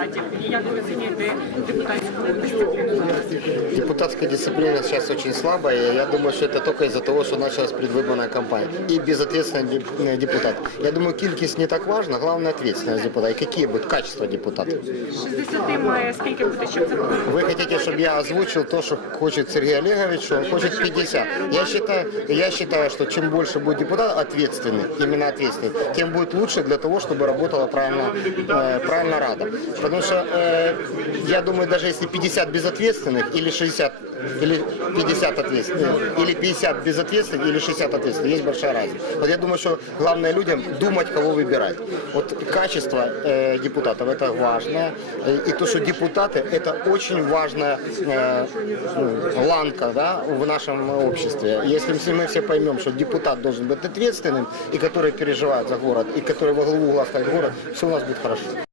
депутатів. І як ви оцінюєте депутатську дисципліну зараз? Депутатская дисциплина сейчас очень слабая. и Я думаю, что это только из-за того, что началась предвыборная кампания. И безответственный деп- э, депутат. Я думаю, кількість не так важна, главное ответственность депутата. И какие будут качества депутата. 60 має скільки бути, щоб це було? Вы хотите, чтобы я озвучил то, что хочет Сергей Олегович, что он хочет 50. Я считаю, я считаю, что чем больше будет депутат ответственный, именно ответственный, тем будет лучше для того, чтобы работала правильно, э, правильно Рада. Потому что э, я думаю, даже если 50 безответственных или 60 или 50 ответственных, или 50 безответственных, или 60 ответственных, есть большая разница. Вот я думаю, что главное людям думать, кого выбирать. Вот качество э, депутатов это важно. Э, И то, что депутаты это очень важная э, ну, ланка да, в нашем обществе. Если мы- все поймем, что депутат должен быть ответственным и который переживает за город, и который во главу угла ставит город, все у нас будет хорошо.